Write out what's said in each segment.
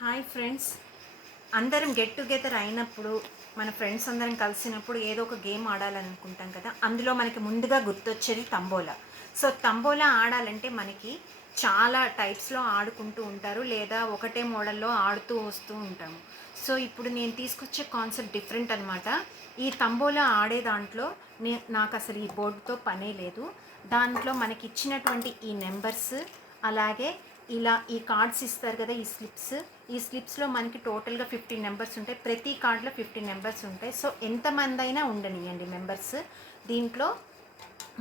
Hi friends, అందరం get together అయినప్పుడు మన ఫ్రెండ్స్ అందరం కలిసినప్పుడు ఏదో ఒక గేమ్ ఆడాలనుకుంటాం కదా. అందులో మనకి ముందుగా గుర్తొచ్చేది తంబోలా. సో తంబోలా ఆడాలంటే మనకి చాలా టైప్స్లో ఆడుకుంటూ ఉంటారు, లేదా ఒకటే మోడల్లో ఆడుతూ వస్తూ ఉంటాము. సో ఇప్పుడు నేను తీసుకొచ్చే కాన్సెప్ట్ డిఫరెంట్ అనమాట. ఈ తంబోలా ఆడే దాంట్లో నాకు అసలు ఈ బోర్డుతో పనే లేదు. దాంట్లో మనకి ఇచ్చినటువంటి ఈ నెంబర్స్, అలాగే ఇలా ఈ కార్డ్స్ ఇస్తారు కదా, ఈ స్లిప్స్లో మనకి టోటల్గా 15 నెంబర్స్ ఉంటాయి. ప్రతి కార్డులో 15 నెంబర్స్ ఉంటాయి. సో ఎంతమంది అయినా ఉండనియండి మెంబర్స్. దీంట్లో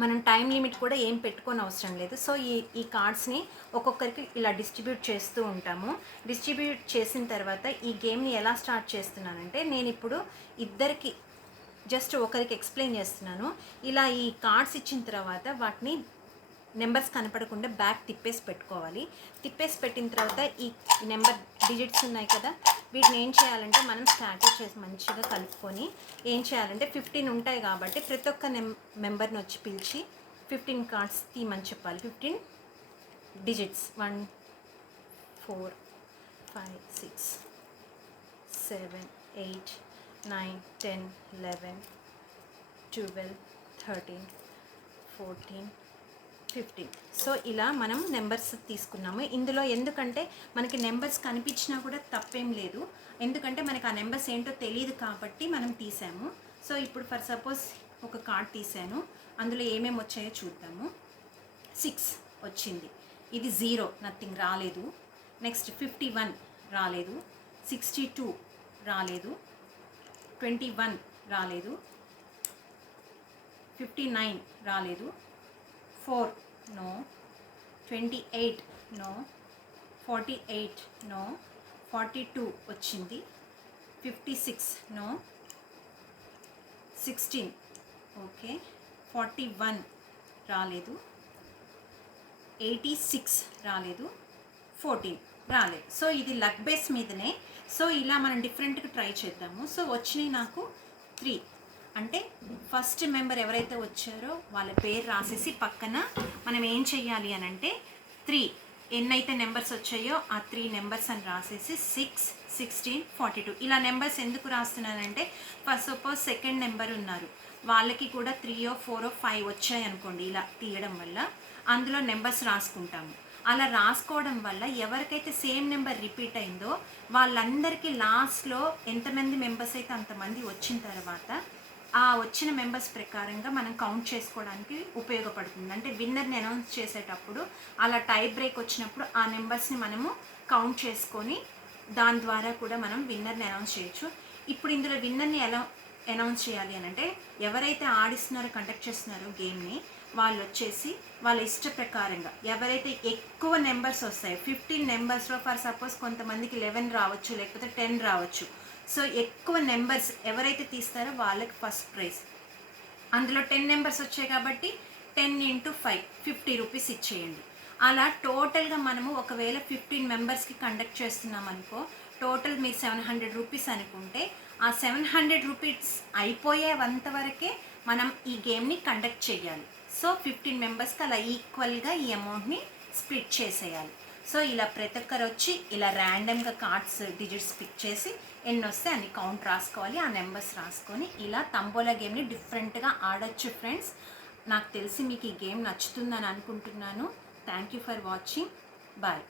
మనం టైం లిమిట్ కూడా ఏం పెట్టుకొని అవసరం లేదు. సో ఈ కార్డ్స్ని ఒక్కొక్కరికి ఇలా డిస్ట్రిబ్యూట్ చేస్తూ ఉంటాము. డిస్ట్రిబ్యూట్ చేసిన తర్వాత ఈ గేమ్ని ఎలా స్టార్ట్ చేస్తున్నానంటే, నేను ఇప్పుడు ఇద్దరికి జస్ట్ ఒకరికి ఎక్స్ప్లెయిన్ చేస్తున్నాను. ఇలా ఈ కార్డ్స్ ఇచ్చిన తర్వాత వాటిని నెంబర్స్ కనపడకుండా బ్యాక్ తిప్పేసి పెట్టుకోవాలి. తిప్పేసి పెట్టిన తర్వాత ఈ నెంబర్ డిజిట్స్ ఉన్నాయి కదా, వీటిని ఏం చేయాలంటే మనం స్టార్ట్ చేసి మంచిగా కలుపుకొని ఏం చేయాలంటే 15 ఉంటాయి కాబట్టి ప్రతి ఒక్క మెంబర్ని వచ్చి పిలిచి 15 కార్డ్స్ తీయమని చెప్పాలి. 15 డిజిట్స్ 1 4 5 6 7 8 9 10 11 12 13 14 15. సో ఇలా మనం నెంబర్స్ తీసుకున్నాము. ఇందులో ఎందుకంటే మనకి నెంబర్స్ కనిపించినా కూడా తప్పేం లేదు, ఎందుకంటే మనకి ఆ నెంబర్స్ ఏంటో తెలియదు కాబట్టి మనం తీసాము. సో ఇప్పుడు ఫర్ సపోజ్ ఒక కార్డ్ తీసాను, అందులో ఏమేమి వచ్చాయో చూద్దాము. 6 వచ్చింది, ఇది 0 నథింగ్ రాలేదు. నెక్స్ట్ 51 రాలేదు, 62 రాలేదు, 21 రాలేదు, 59 రాలేదు, 4 no, 28 no, 48 no, 42 వచ్చింది, 56 no, 16 ఓకే, 41 రాలేదు, 86 రాలేదు, 14 రాలేదు. సో ఇది లక్ బేస్ మీదనే. సో ఇలా మనం డిఫరెంట్గా ట్రై చేద్దాము. సో వచ్చినాయి నాకు 3. అంటే ఫస్ట్ మెంబర్ ఎవరైతే వచ్చారో వాళ్ళ పేరు రాసేసి పక్కన మనం ఏం చెయ్యాలి అని అంటే 3 ఎన్నైతే నెంబర్స్ వచ్చాయో ఆ 3 నెంబర్స్ అని రాసేసి 6 16 42 ఇలా నెంబర్స్ ఎందుకు రాస్తున్నానంటే, ఫస్ట్ సపోజ్ సెకండ్ నెంబర్ ఉన్నారు, వాళ్ళకి కూడా 3 4 5 వచ్చాయి అనుకోండి, ఇలా తీయడం వల్ల అందులో నెంబర్స్ రాసుకుంటాము. అలా రాసుకోవడం వల్ల ఎవరికైతే సేమ్ నెంబర్ రిపీట్ అయిందో వాళ్ళందరికీ లాస్ట్లో ఎంతమంది మెంబర్స్ అయితే అంతమంది వచ్చిన తర్వాత ఆ వచ్చిన మెంబర్స్ ప్రకారంగా మనం కౌంట్ చేసుకోవడానికి ఉపయోగపడుతుంది. అంటే విన్నర్ని అనౌన్స్ చేసేటప్పుడు అలా టై బ్రేక్ వచ్చినప్పుడు ఆ నెంబర్స్ని మనము కౌంట్ చేసుకొని దాని ద్వారా కూడా మనం విన్నర్ని అనౌన్స్ చేయొచ్చు. ఇప్పుడు ఇందులో విన్నర్ని ఎలా అనౌన్స్ చేయాలి అని అంటే, ఎవరైతే ఆడిస్తున్నారో కండక్ట్ చేస్తున్నారో గేమ్ని వాళ్ళు వచ్చేసి వాళ్ళ ఇష్ట ప్రకారంగా ఎవరైతే ఎక్కువ నెంబర్స్ వస్తాయో 15 నెంబర్స్లో ఫర్ సపోజ్ కొంతమందికి 11 రావచ్చు, లేకపోతే 10 రావచ్చు. సో ఎక్కువ నెంబర్స్ ఎవరైతే తీస్తారో వాళ్ళకి ఫస్ట్ ప్రైజ్. అందులో 10 నెంబర్స్ వచ్చాయి కాబట్టి 10 × 5 50 రూపీస్ ఇచ్చేయండి. అలా టోటల్గా మనము ఒకవేళ 15 మెంబర్స్కి కండక్ట్ చేస్తున్నాం అనుకో, టోటల్ మీరు 700 రూపీస్ అనుకుంటే ఆ 700 రూపీస్ అయిపోయేంత వరకే మనం ఈ గేమ్ని కండక్ట్ చేయాలి. సో 15 మెంబర్స్కి అలా ఈక్వల్గా ఈ అమౌంట్ని స్ప్లిట్ చేసేయాలి. సో ఇలా ప్రతి ఒక్కరు వచ్చి ఇలా ర్యాండమ్గా కార్డ్స్ డిజిట్స్ పిక్ చేసి ఎన్ని వస్తే అన్ని కౌంట్ రాసుకోవాలి, ఆ నెంబర్స్ రాసుకొని ఇలా తంబోలా గేమ్ని డిఫరెంట్గా ఆడొచ్చు ఫ్రెండ్స్. నాకు తెలిసి మీకు ఈ గేమ్ నచ్చుతుందని అనుకుంటున్నాను. Thank you for watching. Bye.